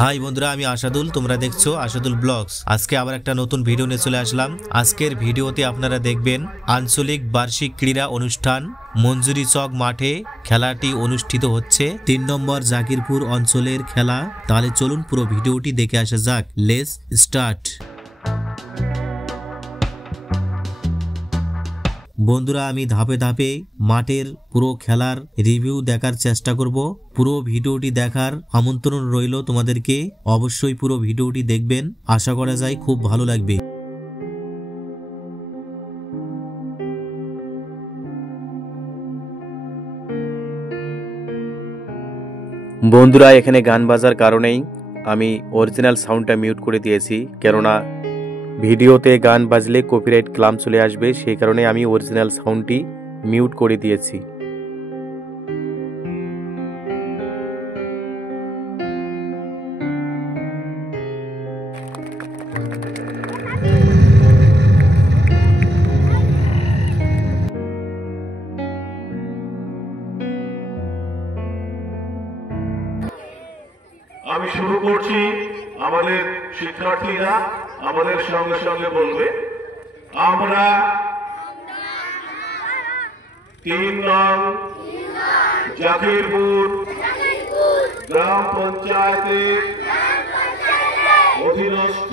High বন্ধুরা, আমি আশাদুল। তোমরা দেখছো আশাদুল ব্লগস। আজকে আবার একটা নতুন ভিডিও নিয়ে চলে আসলাম। আজকের ভিডিওতে আপনারা দেখবেন আঞ্চলিক বার্ষিক ক্রীড়া অনুষ্ঠান মঞ্জুরি চক মাঠে খেলাটি অনুষ্ঠিত হচ্ছে। 3 নম্বর জাকিরপুর অঞ্চলের খেলা। তাহলে চলুন পুরো ভিডিওটি দেখে আসা যাক। Let's start. বন্ধুরা, আমি ধাপে ধাপে মাঠের পুরো খেলার রিভিউ দেখার চেষ্টা করব। পুরো ভিডিওটি দেখার আমন্ত্রণ রইল তোমাদেরকে। অবশ্যই পুরো ভিডিওটি দেখবেন, আশা করা যায় খুব ভালো লাগবে। বন্ধুরা, এখানে গান বাজার কারণেই আমি অরিজিনাল সাউন্ডটা মিউট করে দিয়েছি, কেননা ভিডিওতে গান বাজলে কপিরাইট ক্লেম চলে আসবে। সেই কারণে আমি অরিজিনাল সাউন্ডটি মিউট করে দিয়েছি। আমি শুরু করছি। আমাদের শিক্ষার্থীরা আমাদের সঙ্গে সঙ্গে বলবে, আমরা 3 নং জাকিরপুর গ্রাম পঞ্চায়েতের অধীনস্থ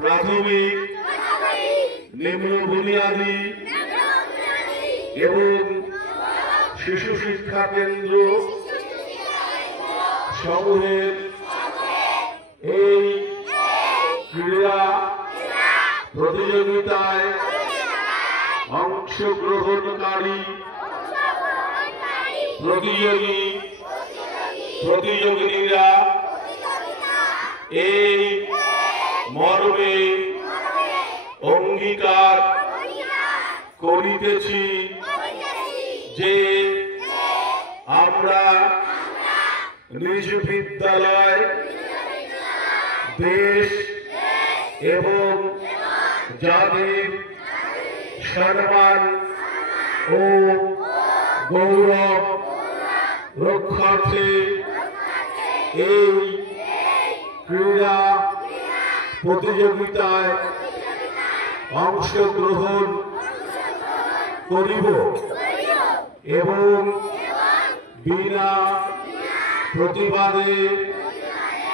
প্রাথমিক, নিম্ন বুনিয়াদী এবং শিশু শিক্ষা কেন্দ্র সমূহের এই ক্রীড়া প্রতিযোগিতায় অংশগ্রহণকারী প্রতিযোগীরা এই মর্মে অঙ্গীকার করিতেছি যে আমরা নিজ বিদ্যালয়, দেশ এবং জাতির সম্মান ও গৌরব রক্ষার্থে এই ক্রীড়া প্রতিযোগিতায় অংশগ্রহণ করিব এবং বিনা প্রতিবাদে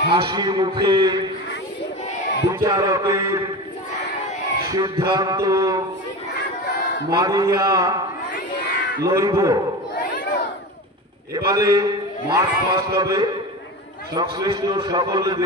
হাসি মুখে বিচারকের সিদ্ধান্ত মানিয়া লইব। এবারে মাঠ পাস হবে। সংশ্লিষ্ট সকলের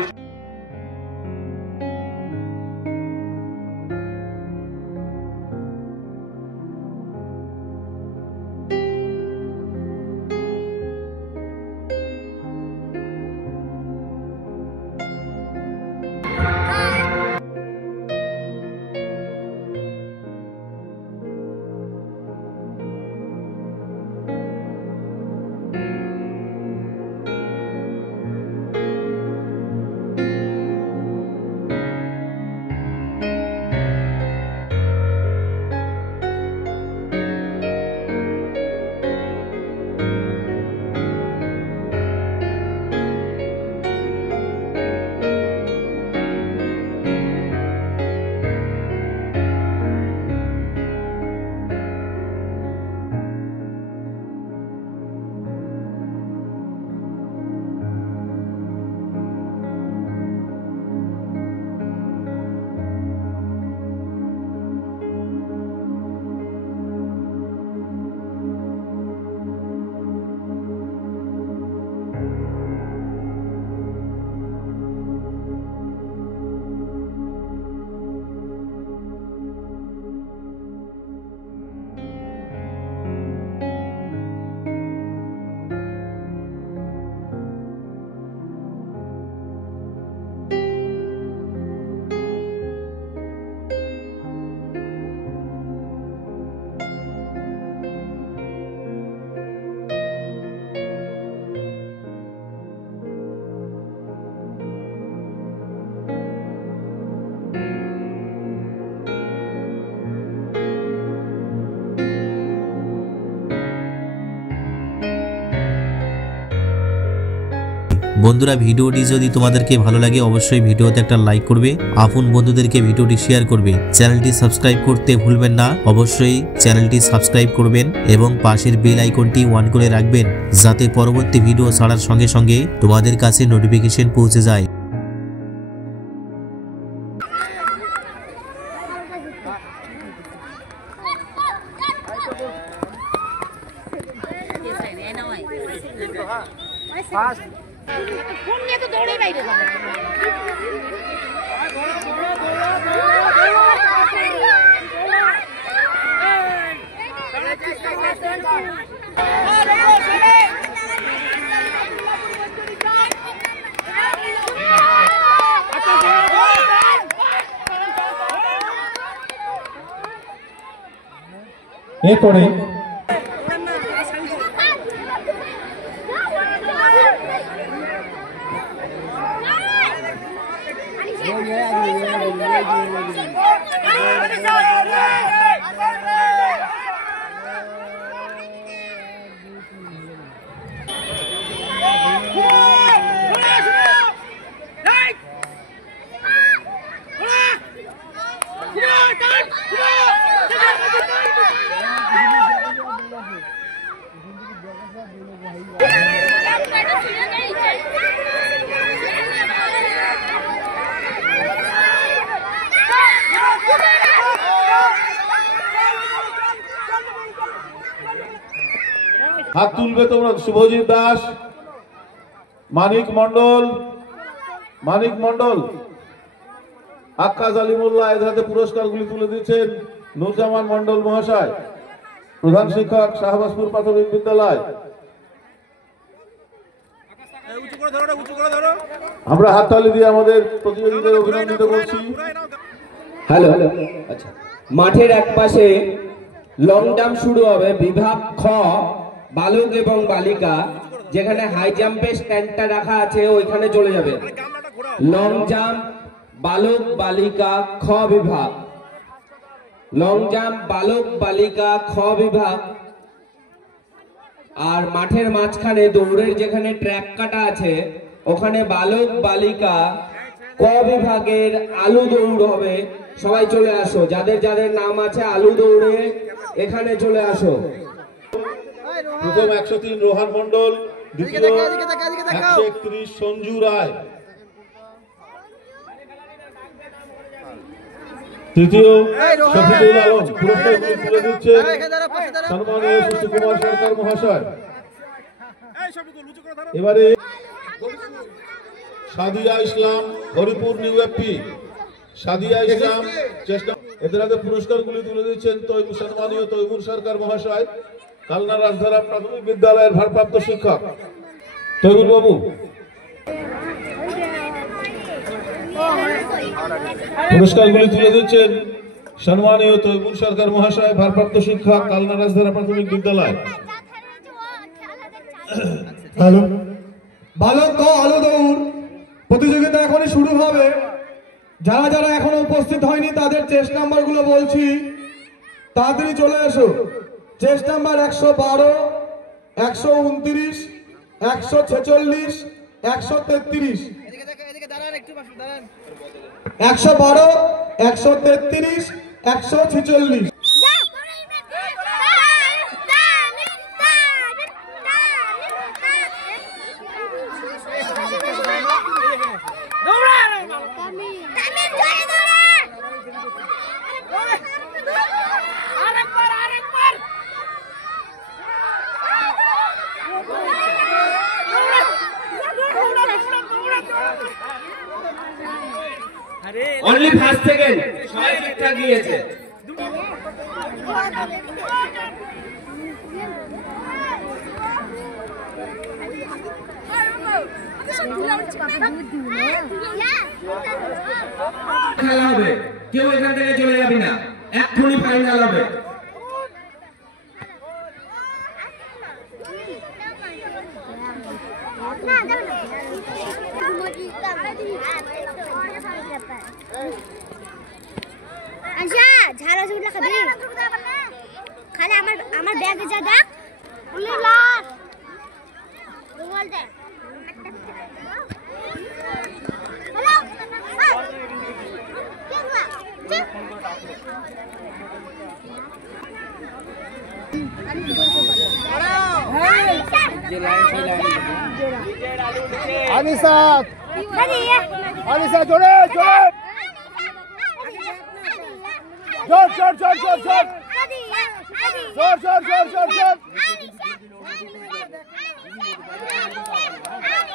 বন্ধুরা, ভিডিওটি যদি তোমাদেরকে ভালো লাগে অবশ্যই ভিডিওতে একটা লাইক করবে, আপন বন্ধুদেরকে ভিডিওটি শেয়ার করবে, চ্যানেলটি সাবস্ক্রাইব করতে ভুলবেন না। অবশ্যই চ্যানেলটি সাবস্ক্রাইব করবেন এবং পাশের বেল আইকনটি অন করে রাখবেন, যাতে পরবর্তী ভিডিও ছাড়ার সঙ্গে সঙ্গে তোমাদের কাছে নোটিফিকেশন পৌঁছে যায়। এরপরে হাত তুলবে তোমরা। শুভজিৎ দাস, মানিক মন্ডল, আক্কাস আলিমুল্লাহ এর হাতে পুরস্কারগুলি তুলে দিচ্ছেন নুরজামান মন্ডল মহাশয়, প্রধান শিক্ষক শাহবাজপুর প্রাথমিক বিদ্যালয়। আমরা হাততালি দিয়ে আমাদের প্রতিযোগীদের অভিনন্দিত করছি। হ্যালো, আচ্ছা, মাঠের এক পাশে লং জাম্প শুরু হবে। বিভাগ খ বালক এবং বালিকা, যেখানে হাই জাম্পের স্ট্যান্ডটা রাখা আছে ওইখানে চলে যাবে। লং জাম্প বালক বালিকা খ বিভাগ, লং জাম্প বালক বালিকা খ বিভাগ। আর মাঠের মাঝখানে দৌড়ের যেখানে ট্র্যাক কাটা আছে ওখানে বালক বালিকা ক বিভাগের আলু দৌড় হবে। সবাই চলে আসো, যাদের যাদের নাম আছে আলু দৌড়ে এখানে চলে আসো। প্রথম 103 রোহান মন্ডল, দ্বিতীয় 131 সঞ্জু রায়, তৃতীয় শফিকুল আলম। পুরস্কারগুলি তুলে দিচ্ছেন সম্মানীয় সুকুমার সরকার মহাশয়। এবারে সাদিয়া ইসলাম, হরিপুর নিউ এপি, সাদিয়া ইসলাম চেষ্টা, এদের হাতে পুরস্কারগুলি তুলে দিচ্ছেন সম্মানীয় তৈমুর সরকার মহাশয়, কালনা রাজধারা প্রাথমিক বিদ্যালয়ের ভারপ্রাপ্ত শিক্ষক। তৈমুর বাবু, পুরস্কারগুলি তুলে দিচ্ছেন সম্মানীয় তৈমুর সরকার মহাশয়, ভারপ্রাপ্ত শিক্ষক, কালনা রাজধারা প্রাথমিক বিদ্যালয়। হ্যালো, বালক ক আলু দৌড় প্রতিযোগিতা এখনই শুরু হবে। যারা যারা এখনো উপস্থিত হয়নি তাদের চেস্ট নাম্বার গুলো বলছি, তাড়াতাড়ি চলে এসো। Chest number 112, 129, 146, 133, 112, 133, 146। Only first second, সবাই ঠিকঠাক গিয়েছে। খেলা হবে, কেউ এখান থেকে চলে যাবি না, এক্ষুনি ফাইনাল হবে। আচ্ছা ঝাড়া ঝুড়া খাবি খালি আমার ব্যাগে যা দেখ বলতে अनिशा दादी अनिशा जोड़े जोड़े जोर जोर जोर जोर जोर दादी जोर जोर जोर जोर जोर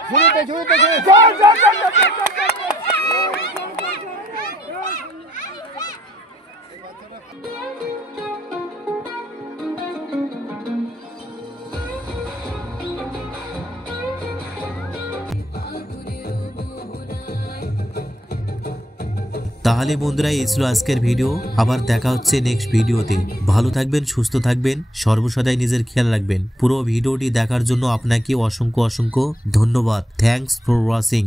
शुरू पे जोर जोर जोर তাহলে বন্ধুরা এই ছিল আজকের ভিডিও। আবার দেখা হচ্ছে নেক্সট ভিডিওতে। ভালো থাকবেন, সুস্থ থাকবেন, সর্বসদাই নিজের খেয়াল রাখবেন। পুরো ভিডিওটি দেখার জন্য আপনাকে অসংখ্য ধন্যবাদ। Thanks for watching.